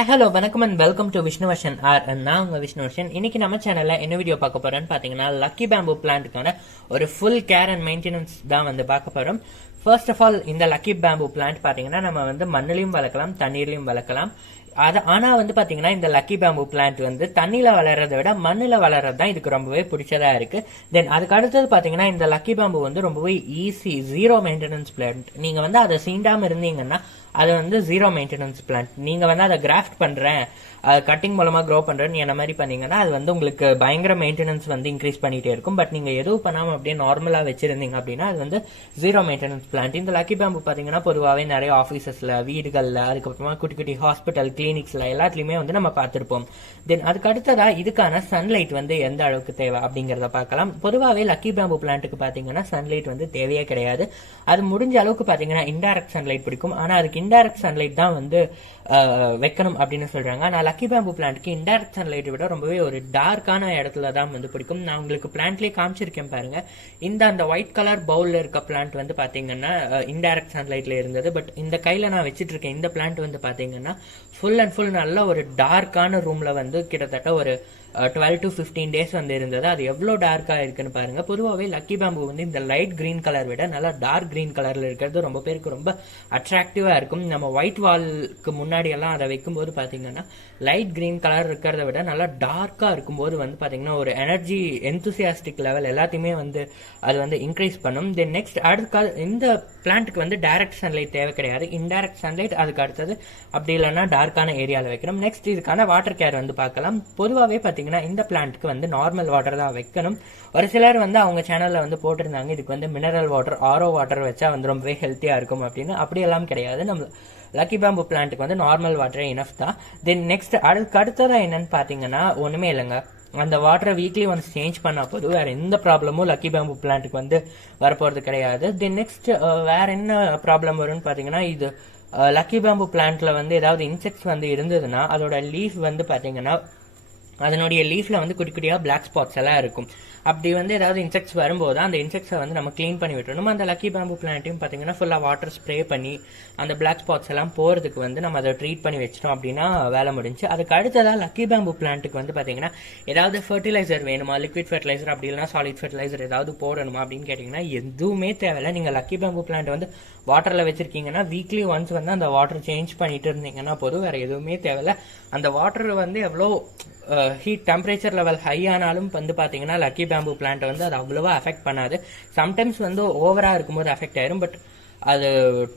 Hi hello வணக்கம் and welcome to விஷ்ணுவர்ஷன் R. நான் உங்க விஷ்ணுவர்ஷன். இன்னைக்கு நம்ம சேனல்ல என்ன வீடியோ பார்க்க போறோம்னு பாத்தீங்கன்னா, லக்கி பேம்பு பிளான்ட்டுக்கான ஒரு ஃபுல் கேர் அண்ட் மெயின்டெனன்ஸ் தான் வந்து பார்க்க போறோம். ஃபர்ஸ்ட் ஆஃப் ஆல், இந்த லக்கி பேம்பு பிளான்ட் பாத்தீங்கன்னா நம்ம வந்து மண்ணிலையும் வளர்க்கலாம், தண்ணீர்லயும் வளர்க்கலாம். ஆனா வந்து பாத்தீங்கன்னா இந்த லக்கி பேம்பு பிளான்ட் வந்து தண்ணியில வளர்றதை விட மண்ணில வளர்றது தான் இதுக்கு ரொம்பவே பிடிச்சதா இருக்கு. தென் அதுக்கு அடுத்தது பாத்தீங்கன்னா இந்த லக்கி பேம்பு வந்து ரொம்பவே ஈஸி, ஜீரோ மெயின்டெனன்ஸ் பிளான்ட். நீங்க வந்து அதை சீண்டாம இருந்தீங்கன்னா அது வந்து ஜீரோ மெயின்டெனன்ஸ் பிளான்ட். நீங்க வந்து அதை கிராஃப்ட் பண்றேன், கட்டிங் மூலமா க்ரோ பண்றேன்னு என்ன மாதிரி பண்ணீங்கன்னா அது வந்து உங்களுக்கு பயங்கர மெயின்டெனன்ஸ் வந்து இன்க்ரீஸ் பண்ணிட்டே இருக்கும். பட் நீங்க எதுவும் பண்ணாம அப்படியே நார்மலா வச்சிருந்தீங்க அப்படின்னா அது வந்து ஜீரோ மெயின்டெனன்ஸ் பிளான்ட். இந்த லக்கி பேம்பு பாத்தீங்கன்னா பொதுவாகவே நிறைய ஆபீசஸ்ல, வீடுகள்ல, அதுக்கப்புறமா குட்டி குட்டி ஹாஸ்பிட்டல், கிளினிக்ஸ்ல எல்லாத்துலயுமே வந்து நம்ம பார்த்திருப்போம். தென் அதுக்கு அடுத்ததா இதுக்கான சன்லைட் வந்து எந்த அளவுக்கு தேவை அப்படிங்கறத பார்க்கலாம். பொதுவாகவே லக்கி பேம்பு பிளான்ட்டுக்கு பாத்தீங்கன்னா சன்லைட் வந்து தேவையே கிடையாது. அது முடிஞ்ச அளவுக்கு பாத்தீங்கன்னா இன்டைரக்ட் சன்லைட் பிடிக்கும். ஆனா அதுக்கு இன்டைரக்ட் சன்லைட் தான் வந்து வைக்கணும் அப்படின்னு சொல்றாங்க. ஆனா லக்கி பேம்பு பிளான்ட்க்கு இன்டைரக்ட் சன்லைட் விட ரொம்பவே ஒரு டார்க்கான இடத்துல தான் வந்து பிடிக்கும். நான் உங்களுக்கு பிளான்ட்லயே காமிச்சிருக்கேன் பாருங்க. அந்த ஒயிட் கலர் பவுல்ல இருக்க பிளான்ட் வந்து பாத்தீங்கன்னா இன்டைரக்ட் சன்லைட்ல இருந்தது. பட் இந்த கையில நான் வச்சிட்டு இருக்கேன் இந்த பிளான்ட் வந்து பாத்தீங்கன்னா ஃபுல் அண்ட் ஃபுல் நல்ல ஒரு டார்க்கான ரூம்ல வந்து கிட்டத்தட்ட ஒரு 12 to 15 டேஸ் வந்து இருந்தது. அது எவ்வளவு டார்க்கா இருக்குன்னு பாருங்க. பொதுவாகவே லக்கி பேம்பு வந்து இந்த லைட் கிரீன் கலர் விட நல்லா டார்க் கிரீன் கலர்ல இருக்கிறது ரொம்ப பேருக்கு ரொம்ப அட்ராக்டிவா இருக்கும். நம்ம ஒயிட் வால்க்கு முன்னாடி எல்லாம் அதை வைக்கும்போது பாத்தீங்கன்னா லைட் கிரீன் கலர் இருக்கிறத விட நல்லா டார்க்கா இருக்கும்போது வந்து பாத்தீங்கன்னா ஒரு எனர்ஜி, எந்தூசியாஸ்டிக் லெவல் எல்லாத்தையுமே வந்து அது வந்து இன்க்ரீஸ் பண்ணும். தென் நெக்ஸ்ட் அடுத்த இந்த பிளான்ட்டுக்கு வந்து டைரக்ட் சன்லைட் தேவை கிடையாது, இன்டைரக்ட் சன்லைட். அதுக்கு அடுத்தது அப்படி இல்லைன்னா டார்க்கான ஏரியால வைக்கணும். நெக்ஸ்ட் இதுக்கான வாட்டர் கேர் வந்து பார்க்கலாம். பொதுவாகவே பாத்தீங்கன்னா இந்த பிளான்ட்க்கு வந்து நார்மல் வாட்டர் தான் வைக்கணும். ஒரு சிலர் வந்து அவங்க சேனல்ல வந்து போட்டிருந்தாங்க இதுக்கு வந்து மினரல் வாட்டர், ஆரோ வாட்டர் வச்சா வந்து ரொம்பவே ஹெல்த்தியா இருக்கும் அப்படின்னு. அப்படி எல்லாம் கிடையாது. நம்ம லக்கி பேம்பு பிளான்ட்டுக்கு வந்து நார்மல் வாட்டரே இனஃப் தான். தென் நெக்ஸ்ட் அதுக்கு அடுத்ததா என்னன்னு பாத்தீங்கன்னா ஒண்ணுமே இல்லைங்க, அந்த வாட்டரை வீக்லி ஒன்ஸ் சேஞ்ச் பண்ணா போதும். வேற எந்த ப்ராப்ளமும் லக்கி பேம்பு பிளான்ட்டுக்கு வந்து வரப்போறது கிடையாது. தென் நெக்ஸ்ட் வேற என்ன ப்ராப்ளம் வரும்னு பாத்தீங்கன்னா, இது லக்கி பேம்பு பிளான்ட்ல வந்து ஏதாவது இன்செக்ட்ஸ் வந்து இருந்ததுன்னா அதோட லீஃப் வந்து பாத்தீங்கன்னா அதனுடைய லீஃப்ல வந்து குட்டி குட்டியா பிளாக் ஸ்பாட்ஸ் எல்லாம் இருக்கும். அப்படி வந்து ஏதாவது இன்செக்ட்ஸ் வரும்போது அந்த இன்செக்ட்ஸை வந்து நம்ம கிளீன் பண்ணி விட்டுறணும். அந்த லக்கி பேம்பு பிளான்ட்டையும் பாத்தீங்கன்னா ஃபுல்லா வாட்டர் ஸ்ப்ரே பண்ணி அந்த பிளாக் ஸ்பாட்ஸ் எல்லாம் போறதுக்கு வந்து நம்ம அதை ட்ரீட் பண்ணி வச்சிட்டோம் அப்படின்னா வேலை முடிஞ்சு. அதுக்கு அடுத்ததா லக்கி பேம்பு பிளான்ட்டுக்கு வந்து பாத்தீங்கன்னா ஏதாவது ஃபர்டிலைசர் வேணுமா, லிக்விட் ஃபர்டிலைசர் அப்படி இல்லைனா சாலிட் ஃபர்டிலைசர் ஏதாவது போடணுமா அப்படின்னு கேட்டீங்கன்னா எதுவுமே தேவையில்லை. நீங்க லக்கி பேம்பு பிளான்ட் வந்து வாட்டர்ல வச்சிருக்கீங்கன்னா வீக்லி ஒன்ஸ் வந்து அந்த வாட்டர் சேஞ்ச் பண்ணிட்டு இருந்தீங்கன்னா போதும். வேற எதுவுமே தேவையில்லை. அந்த வாட்டர் வந்து எவ்வளோ ஹீட் டெம்பரேச்சர் லெவல் ஹை ஆனாலும் வந்து பாத்தீங்கன்னா லக்கி பேம்பு பிளான்ட் வந்து அது அவ்வளவா அஃபெக்ட் பண்ணாது. சம்டைம்ஸ் வந்து ஓவரா இருக்கும்போது அஃபெக்ட் ஆயிரும். பட் அது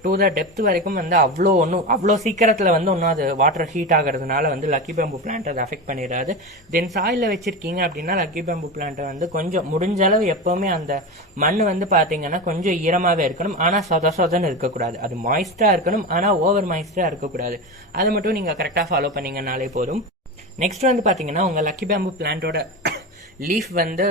டு த டெப்த் வரைக்கும் வந்து அவ்வளோ சீக்கிரத்துல வந்து ஒன்றும் அது வாட்டர் ஹீட் ஆகிறதுனால வந்து லக்கி பேம்பு பிளான்ட் அதை அஃபெக்ட் பண்ணிடாது. தென் சாயில வச்சிருக்கீங்க அப்படின்னா லக்கி பேம்பு பிளான்ட்டை வந்து கொஞ்சம் முடிஞ்ச அளவு எப்பவுமே அந்த மண் வந்து பாத்தீங்கன்னா கொஞ்சம் ஈரமாவே இருக்கணும். ஆனா சொதன்னு இருக்கக்கூடாது. அது மாய்ஸ்டா இருக்கணும், ஆனா ஓவர் மாய்ஸ்டா இருக்கக்கூடாது. அதை மட்டும் நீங்க கரெக்டா ஃபாலோ பண்ணீங்கன்னாலே போதும். நெக்ஸ்ட் வந்து பாத்தீங்கன்னா உங்க லக்கி பேம்பு பிளான்ட்டோட லீஃப் வந்து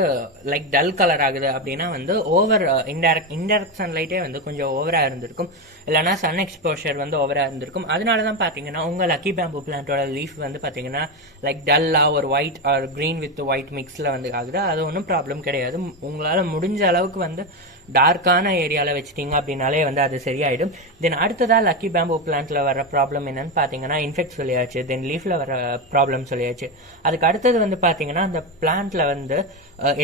லைக் டல் கலர் ஆகுது அப்படின்னா வந்து ஓவர் இன்டைரக்ட் சன்லைட்டே வந்து கொஞ்சம் ஓவரா இருந்திருக்கும், இல்லைன்னா சன் எக்ஸ்போஷர் வந்து ஓவரா இருந்திருக்கும். அதனாலதான் பாத்தீங்கன்னா உங்க லக்கி பேம்பு பிளான்ட்டோட லீஃப் வந்து பாத்தீங்கன்னா லைக் டல்லா ஒரு white or green with white மிக்ஸ்ல வந்து ஆகுது. அது ஒன்றும் ப்ராப்ளம் கிடையாது. உங்களால முடிஞ்ச அளவுக்கு வந்து டார்க்கான ஏரியால வச்சிட்டீங்க அப்படின்னாலே வந்து அது சரியாயிடும். தென் அடுத்ததா லக்கி பேம்பு பிளான்ட்ல வர ப்ராப்ளம் என்னன்னு பாத்தீங்கன்னா இன்ஃபெக்ட் சொல்லியாச்சு. தென் லீஃப்ல வர ப்ராப்ளம் சொல்லியாச்சு. அதுக்கு அடுத்தது வந்து பாத்தீங்கன்னா அந்த பிளான்ட்ல வந்து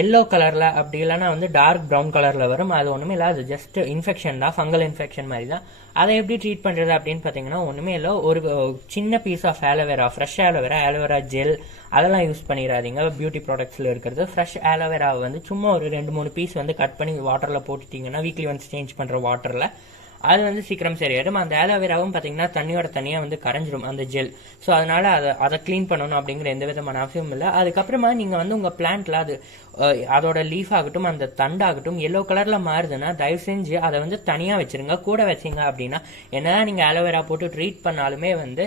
எல்லோ கலர்ல அப்படி இல்லைன்னா வந்து டார்க் ப்ரௌன் கலர்ல வரும். அது ஒண்ணுமே இல்லை, அது ஜஸ்ட் இன்ஃபெக்ஷன் தான், ஃபங்கல் இன்ஃபெக்ஷன் மாதிரி தான். அதை எப்படி ட்ரீட் பண்றது அப்படின்னு பாத்தீங்கன்னா ஒண்ணுமே இல்லை, ஒரு சின்ன piece of aloe vera, fresh aloe vera gel அதெல்லாம் யூஸ் பண்ணிடாதீங்க. பியூட்டி ப்ராடக்ட்ஸ்ல இருக்கிறது ஃப்ரெஷ் ஆலோவேராவை வந்து சும்மா ஒரு 2-3 பீஸ் வந்து கட் பண்ணி வாட்டர்ல போட்டுட்டீங்கன்னா வீக்லி ஒன்ஸ் சேஞ்ச் பண்ற வாட்டர்ல அது வந்து சீக்கிரம் சரியாயிடும். அந்த ஆலோவேராவும் பாத்தீங்கன்னா தண்ணியோட தனியா வந்து கரைஞ்சிடும் அந்த ஜெல். ஸோ அதனால அதை கிளீன் பண்ணணும் அப்படிங்கிற எந்த விதமான அவசியமும் இல்லை. அதுக்கப்புறமா நீங்க வந்து உங்க பிளான்ட்ல அது அதோட லீஃப் ஆகட்டும் அந்த தண்டாகட்டும் எல்லோ கலர்ல மாறுதுன்னா தயவு செஞ்சு அதை வந்து தனியா வச்சிருங்க. கூட வச்சிங்க அப்படின்னா என்னதான் நீங்க ஆலோவேரா போட்டு ட்ரீட் பண்ணாலுமே வந்து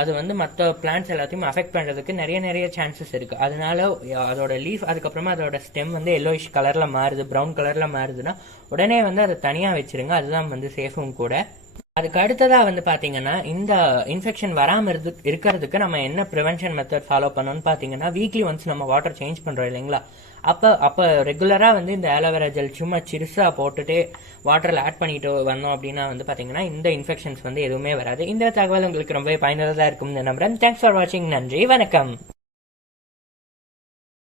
அது வந்து மற்ற பிளான்ட்ஸ் எல்லாத்தையும் அஃபெக்ட் பண்றதுக்கு நிறைய சான்சஸ் இருக்கு. அதனால அதோட லீஃப் அதுக்கப்புறமா அதோட ஸ்டெம் வந்து எல்லோயிஷ் கலர்ல மாறுது, ப்ரௌன் கலர்ல மாறுதுன்னா உடனே வந்து அதை தனியா வச்சிருங்க. அதுதான் வந்து சேஃபும் கூட. அதுக்கு அடுத்ததா வந்து பாத்தீங்கன்னா இந்த இன்ஃபெக்ஷன் வராம இருக்கிறதுக்கு நம்ம என்ன ப்ரிவென்ஷன் மெத்தட் ஃபாலோ பண்ணணும்னு பாத்தீங்கன்னா வீக்லி ஒன்ஸ் நம்ம வாட்டர் சேஞ்ச் பண்றோம் இல்லைங்களா, அப்ப ரெகுலரா வந்து இந்த ஆலோவேரா ஜெல் சும்மா சிறுசா போட்டுட்டு வாட்டர்ல ஆட் பண்ணிட்டு வந்தோம் அப்படின்னா வந்து பாத்தீங்கன்னா இந்த இன்ஃபெக்ஷன்ஸ் வந்து எதுவுமே வராது. இந்த தகவல் உங்களுக்கு ரொம்பவே பயனுள்ளதா இருக்கும் நம்புறேன். தேங்க்ஸ் ஃபார் வாட்சிங். நன்றி, வணக்கம்.